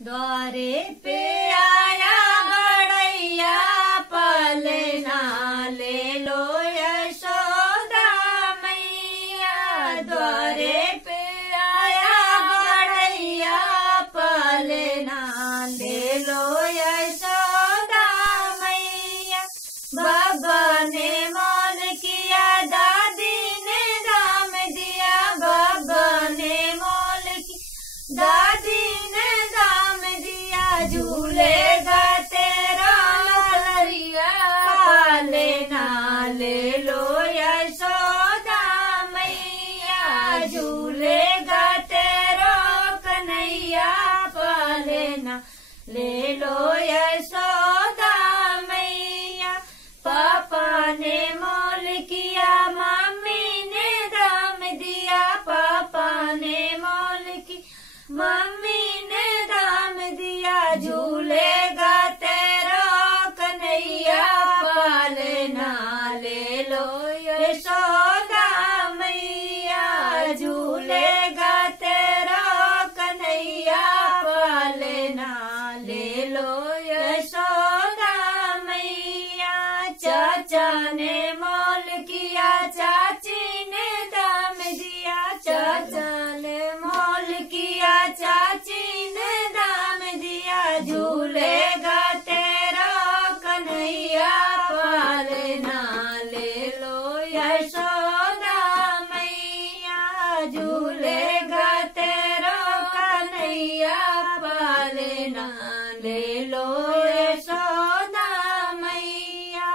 द्वारे पे आया बड़ैया पलना ले लो यशोदा मैया। द्वारे पे आया बड़ैया पलना ले लो यशोदा मैया। बाबा ने मोल किया दादी ने दाम दिया। बाबा ने मोल किया दादी ने दाम दिया। झूलेगा तेरा लरिया पालना ले लो यशोदा मैया। झूलेगा तेरा कन्हैया पालना ले लो यशोदा मैया। पापा ने मोल किया मम्मी ने दाम दिया। पापा ने मोल की मम्मी ने दाम दिया। झूलेगा तेरा कन्हैया पालना ले लो यशोदा मैया। झूलेगा तेरा कन्हैया पालना ले लो यशोदा मैया। चाचा ने मोल किया चाची ने दाम दिया। चाचा ने मोल किया चाची ने दाम दिया। झूलेगा तेरा कन्हैया पालना ले लो यशोदा मैया। झूलेगा तेरा कन्हैया पालना ले लो यशोदा मैया।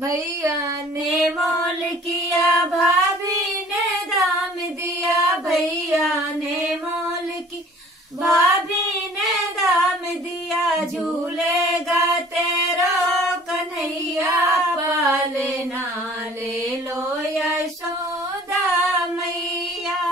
भैया ने मोल किया भाभी ने दाम दिया। भैया ने मोल की भाभी ने दाम दिया। झूलेगा तेरा कन्हैया पालना ले लो यशोदा मैया।